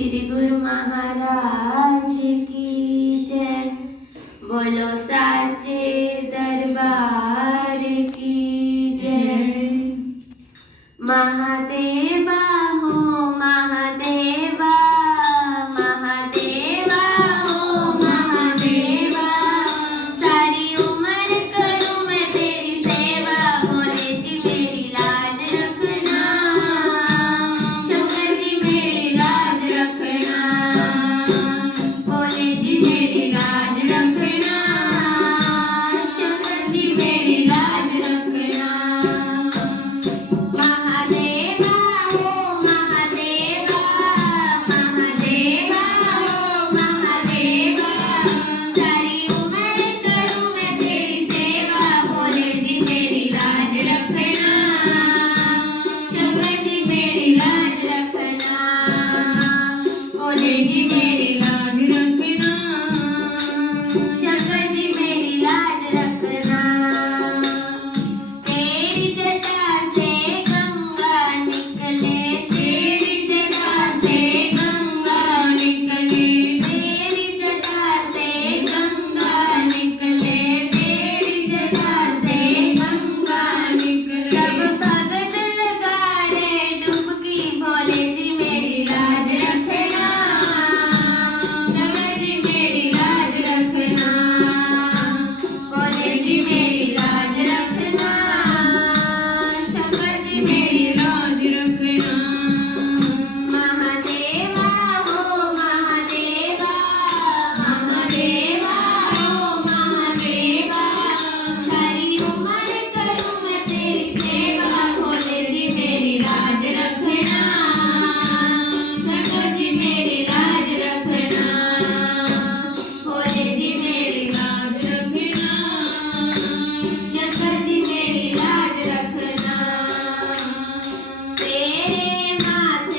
श्री गुरु महाराज की जय। बोलो साचे दरबार की जय। महादेवा हो महादेवा, महादेवा हो महादेवा, सारी उम्र करूं मैं तेरी सेवा, भोले जी मेरी लाज रखना, शंकर जी मेरी लाज रखना, भोले जी मेरी लाज रखना, शंकर जी मेरी लाज रखना। महादेवा हो महादेवा, महादेवा हो महादेवा, सारी उम्र करूं मैं तेरी सेवा, भोले जी मेरी लाज रखना, शंकर जी मेरी लाज रखना, भोले जी मेरी लाज रखना, शंकर जी मेरी लाज रखना। तेरी जटा से गंगा निकले, तेरी जटा से गंगा निकले, तेरी जटा से गंगा निकले, तेरी जटा से गंगा निकले, सब भगत लगा रे डुबकी, भोले जी मेरी लाज रखना, शंकर जी मेरी लाज रखना, भोले जी मेरी लाज रखना, शंकर जी मेरी लाज रखना। महादेवा हो महादेवा, महादेवा हो महादेवा, सारी उम्र करूं मैं तेरी सेवा, भोले जी मेरी लाज रखना, शंकर जी मेरी लाज रखना, भोले जी मेरी लाज रखना, शंकर जी मेरी लाज रखना। तेरे माथे